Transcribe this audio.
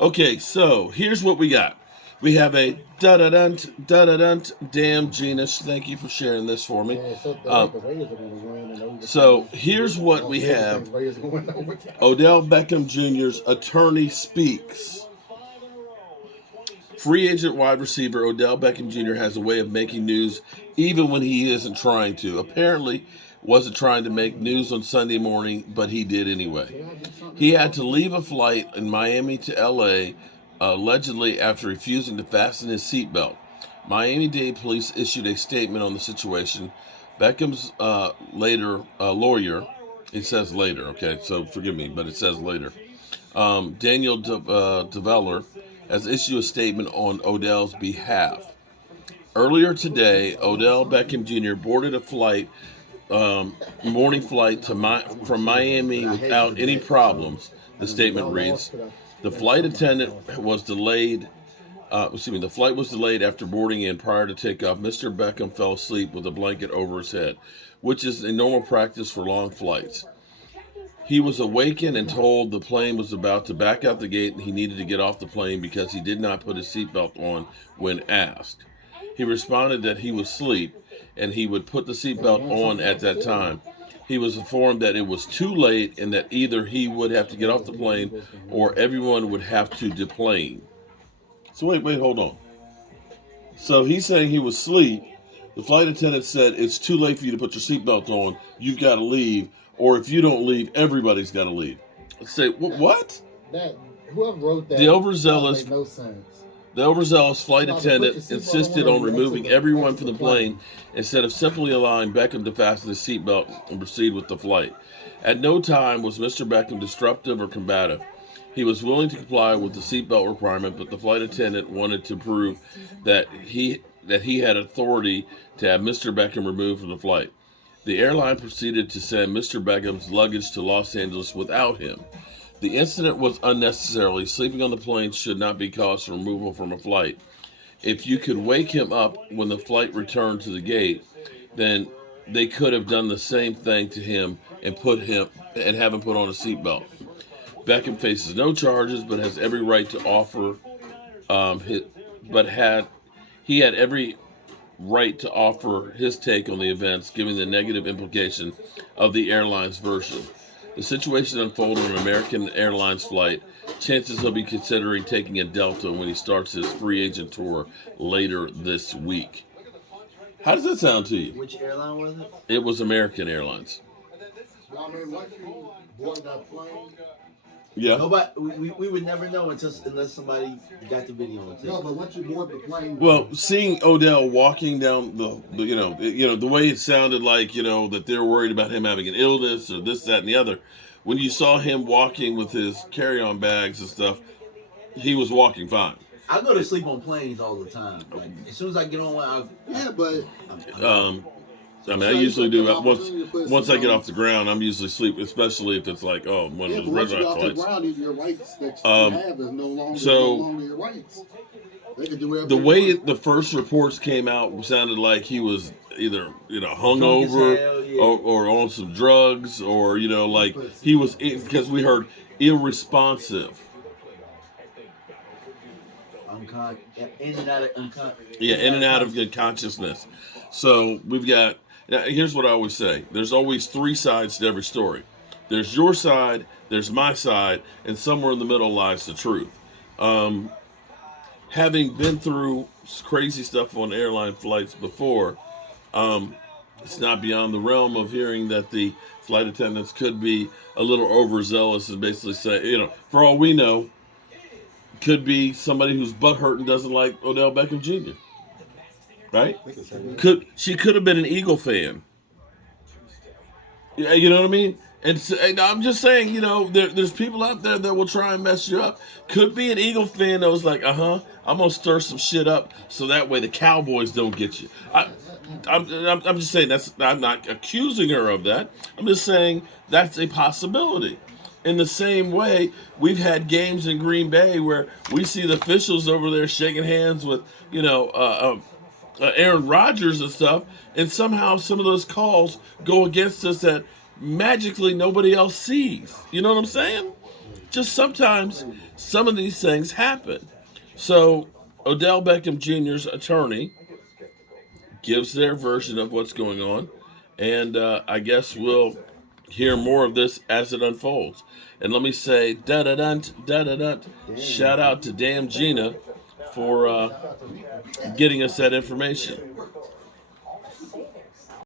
Okay, so here's what we got. We have a da-da-dunt, da-da-dunt, damn Genius. Thank you for sharing this for me. So here's what we have. Odell Beckham Jr.'s attorney speaks. Free agent wide receiver Odell Beckham Jr. has a way of making news even when he isn't trying to. Apparently, wasn't trying to make news on Sunday morning, but he did anyway. He had to leave a flight in Miami to LA allegedly after refusing to fasten his seatbelt. Miami-Dade police issued a statement on the situation. Beckham's lawyer, it says later, okay, so forgive me, but it says later. Daniel DeVeller has issued a statement on Odell's behalf. Earlier today, Odell Beckham Jr. boarded a morning flight from Miami without any problems. The statement reads, the flight attendant was delayed. The flight was delayed after boarding in. Prior to takeoff, Mr. Beckham fell asleep with a blanket over his head, which is a normal practice for long flights. He was awakened and told the plane was about to back out the gate and he needed to get off the plane because he did not put his seatbelt on when asked. He responded that he was asleep and he would put the seatbelt on at that time. He was informed that it was too late and that either he would have to get off the plane or everyone would have to deplane. So wait, hold on. So he's saying he was asleep. The flight attendant said, it's too late for you to put your seatbelt on. You've got to leave. Or if you don't leave, everybody's got to leave. Say, what? Whoever wrote that, the overzealous, no sense. The overzealous flight attendant insisted on removing everyone from the plane instead of simply allowing Beckham to fasten his seatbelt and proceed with the flight. At no time was Mr. Beckham disruptive or combative. He was willing to comply with the seatbelt requirement, but the flight attendant wanted to prove that he had authority to have Mr. Beckham removed from the flight. The airline proceeded to send Mr. Beckham's luggage to Los Angeles without him. The incident was unnecessary. Sleeping on the plane should not be cause for removal from a flight. If you could wake him up when the flight returned to the gate, then they could have done the same thing to him and have him put on a seatbelt. Beckham faces no charges, but has every right to offer. He had every right to offer his take on the events, given the negative implication of the airline's version. The situation unfolded on an American Airlines flight. Chances he'll be considering taking a Delta when he starts his free agent tour later this week. How does that sound to you? Which airline was it? It was American Airlines. Well, I mean, once you board that plane, yeah. Nobody, we would never know unless somebody got the video on tape. No, but once you board the plane. Well, seeing Odell walking down the way it sounded like, that they're worried about him having an illness or this, that, and the other. When you saw him walking with his carry-on bags and stuff, he was walking fine. I go to sleep on planes all the time. Like, as soon as I get on one, I usually do once I get off the ground. I'm usually asleep, especially if it's like one of those red rock flights. The ground, your rights that you have is no longer your rights. They can do the way the first reports came out sounded like he was either hungover or on some drugs or like he was, because we heard irresponsive. In and out of unconsciousness. Yeah, in and out of good consciousness. So we've got. Now, here's what I always say. There's always three sides to every story. There's your side, there's my side, and somewhere in the middle lies the truth. Having been through crazy stuff on airline flights before, it's not beyond the realm of hearing that the flight attendants could be a little overzealous and basically say, for all we know, could be somebody who's butthurt and doesn't like Odell Beckham Jr., right? She could have been an Eagle fan. Yeah, you know what I mean? And I'm just saying, there's people out there that will try and mess you up. Could be an Eagle fan that was like, I'm gonna stir some shit up so that way the Cowboys don't get you. I'm just saying I'm not accusing her of that. I'm just saying that's a possibility. In the same way, we've had games in Green Bay where we see the officials over there shaking hands with, Aaron Rodgers and stuff, and somehow some of those calls go against us that magically nobody else sees. You know what I'm saying? just sometimes some of these things happen. So Odell Beckham Jr.'s attorney gives their version of what's going on, and I guess we'll hear more of this as it unfolds. And let me say, da-da-dunt, shout out to Damn Gina for getting us that information.